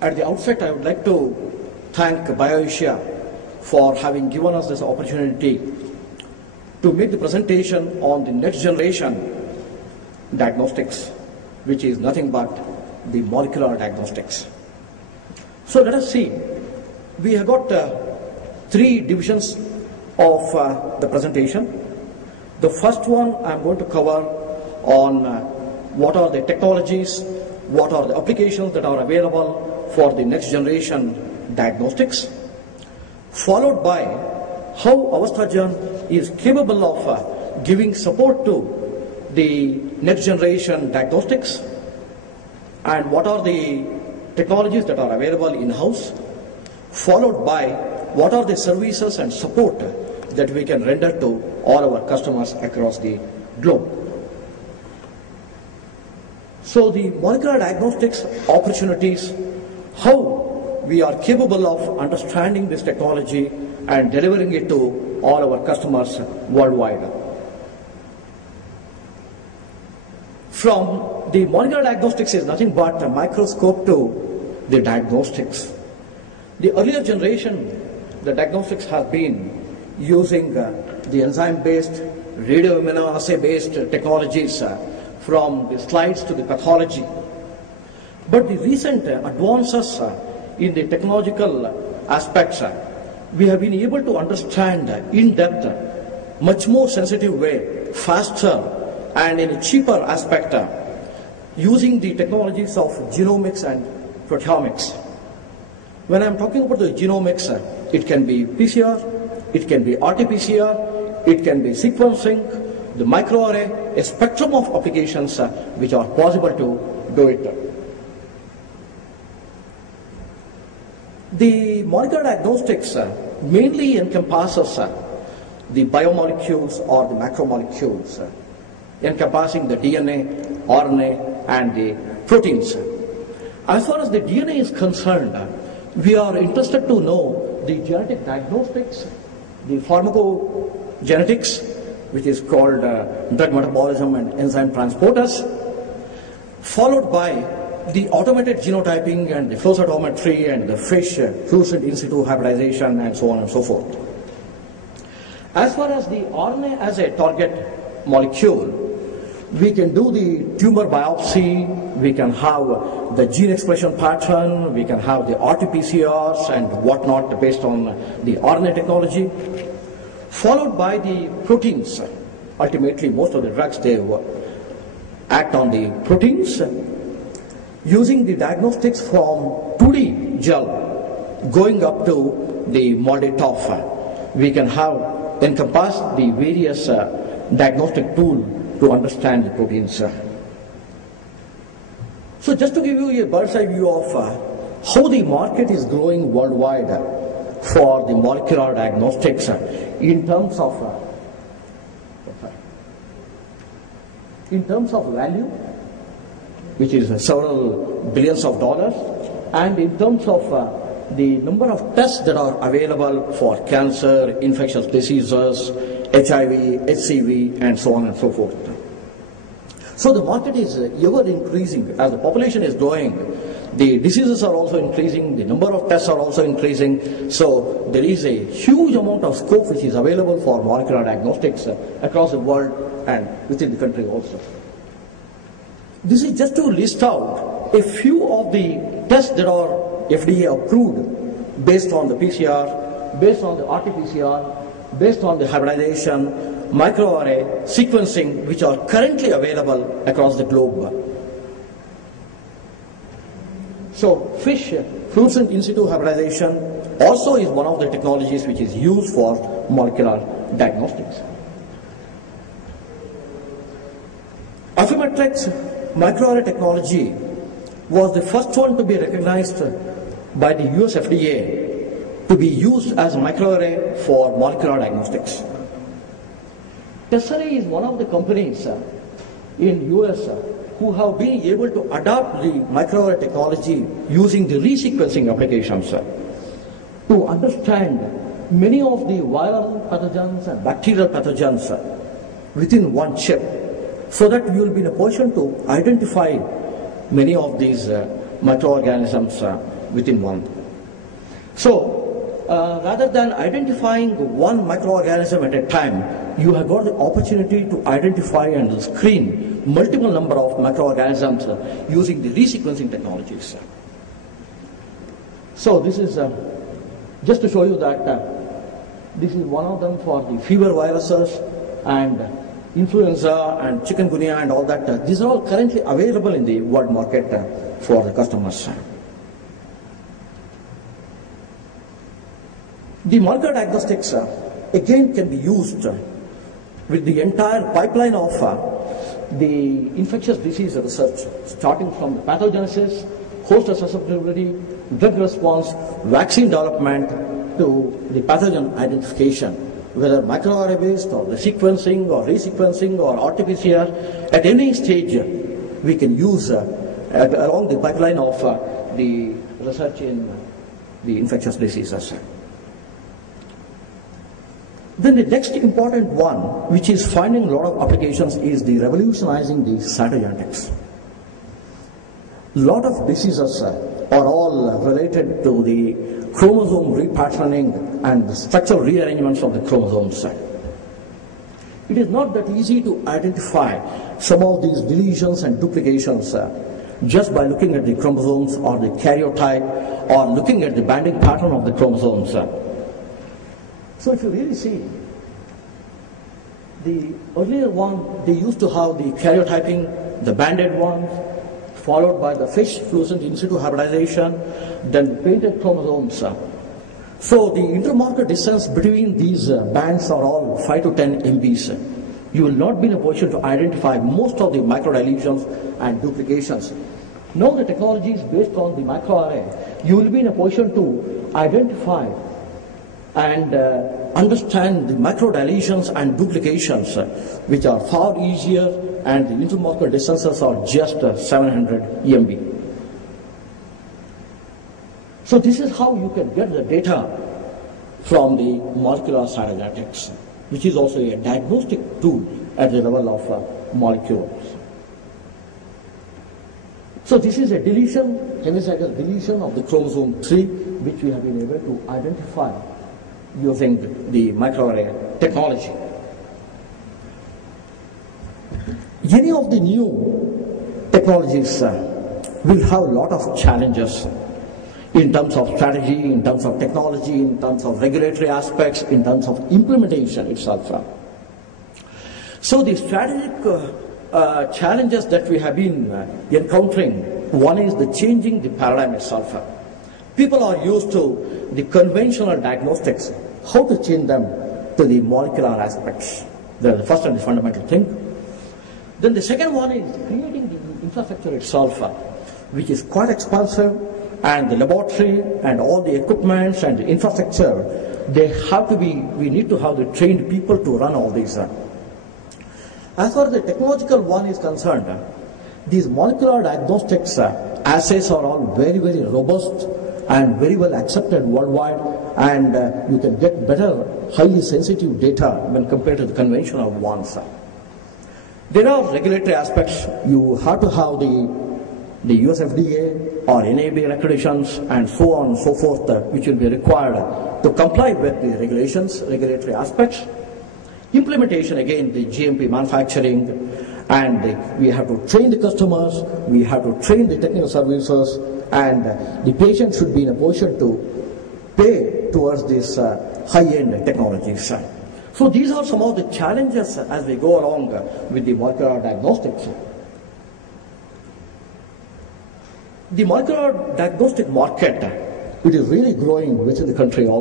At the outset, I would like to thank BioAsia for having given us this opportunity to make the presentation on the next generation diagnostics, which is nothing but the molecular diagnostics. So let us see. We have got three divisions of the presentation. The first one I'm going to cover on what are the technologies, what are the applications that are available for the next generation diagnostics, followed by how Avasthajan is capable of giving support to the next generation diagnostics, and what are the technologies that are available in-house, followed by what are the services and support that we can render to all our customers across the globe. So the molecular diagnostics opportunities, how we are capable of understanding this technology and delivering it to all our customers worldwide. From the molecular diagnostics is nothing but a microscope to the diagnostics. The earlier generation, the diagnostics have been using the enzyme-based, radioimmunoassay-based technologies from the slides to the pathology. But the recent advances in the technological aspects, we have been able to understand in depth, much more sensitive way, faster and in a cheaper aspect, using the technologies of genomics and proteomics. When I'm talking about the genomics, it can be PCR, it can be RT-PCR, it can be sequencing, the microarray, a spectrum of applications which are possible to do it. The molecular diagnostics mainly encompasses the biomolecules or the macromolecules, encompassing the DNA, RNA, and the proteins. As far as the DNA is concerned, we are interested to know the genetic diagnostics, the pharmacogenetics, which is called drug metabolism and enzyme transporters, followed by the automated genotyping and the flow cytometry and the FISH, fluorescent in situ hybridization, and so on and so forth. As far as the RNA as a target molecule, we can do the tumor biopsy, we can have the gene expression pattern, we can have the RT-PCRs and whatnot based on the RNA technology, followed by the proteins. Ultimately, most of the drugs, they act on the proteins. Using the diagnostics from 2D gel going up to the molded TOF, we can have encompass the various diagnostic tools to understand the proteins. So just to give you a bird's eye view of how the market is growing worldwide for the molecular diagnostics in terms of value, which is several billions of dollars, and in terms of the number of tests that are available for cancer, infectious diseases, HIV, HCV, and so on and so forth. So the market is ever increasing. As the population is growing, the diseases are also increasing, the number of tests are also increasing, so there is a huge amount of scope which is available for molecular diagnostics across the world and within the country also. This is just to list out a few of the tests that are FDA approved based on the PCR, based on the RT-PCR, based on the hybridization, microarray, sequencing, which are currently available across the globe. So FISH, fluorescent in situ hybridization, also is one of the technologies which is used for molecular diagnostics. Affymetrix microarray technology was the first one to be recognized by the US FDA to be used as a microarray for molecular diagnostics. Tesserae is one of the companies in US who have been able to adopt the microarray technology using the resequencing applications to understand many of the viral pathogens and bacterial pathogens within one chip, so that we will be in a position to identify many of these microorganisms within one. So, rather than identifying one microorganism at a time, you have got the opportunity to identify and screen multiple number of microorganisms using the resequencing technologies. So this is just to show you that this is one of them for the fever viruses and influenza and chikungunya and all that. These are all currently available in the world market for the customers. The molecular diagnostics again can be used with the entire pipeline of the infectious disease research, starting from the pathogenesis, host susceptibility, drug response, vaccine development, to the pathogen identification, whether microarray based or the sequencing or resequencing or RT-PCR. At any stage, we can use along the pipeline of the research in the infectious diseases. Then the next important one, which is finding a lot of applications, is the revolutionizing the cytogenetics. A lot of diseases are all related to the chromosome repatterning and the structural rearrangements of the chromosomes. It is not that easy to identify some of these deletions and duplications just by looking at the chromosomes or the karyotype or looking at the banding pattern of the chromosomes. So if you really see, the earlier one, they used to have the karyotyping, the banded ones, followed by the fish fluorescent in situ hybridization, then the painted chromosomes. So the intermarker distance between these bands are all 5 to 10 MBs. You will not be in a position to identify most of the microdeletions and duplications. Now the technology is based on the microarray. You will be in a position to identify and understand the microdeletions and duplications, which are far easier, and the intermarker distances are just 700 EMB. So this is how you can get the data from the molecular cytogenetics, which is also a diagnostic tool at the level of molecules. So this is a deletion, hemicycle deletion of the chromosome 3, which we have been able to identify using the microarray technology. Any of the new technologies will have a lot of challenges in terms of strategy, in terms of technology, in terms of regulatory aspects, in terms of implementation itself. So the strategic challenges that we have been encountering, one is the changing the paradigm itself. People are used to the conventional diagnostics, how to change them to the molecular aspects. That's the first and the fundamental thing. Then the second one is creating the infrastructure itself, which is quite expensive, and the laboratory and all the equipments and the infrastructure, they have to be, we need to have the trained people to run all these. As far as the technological one is concerned, these molecular diagnostics assays are all very, very robust and very well accepted worldwide, and you can get better, highly sensitive data when compared to the conventional ones. There are regulatory aspects. You have to have the US FDA or NAB accreditations and so on and so forth, which will be required to comply with the regulations, regulatory aspects. Implementation, again, the GMP manufacturing, and we have to train the customers, we have to train the technical services, and the patient should be in a position to pay towards these high-end technologies. So these are some of the challenges as we go along with the molecular diagnostics. The molecular diagnostic market, it is really growing within the country also.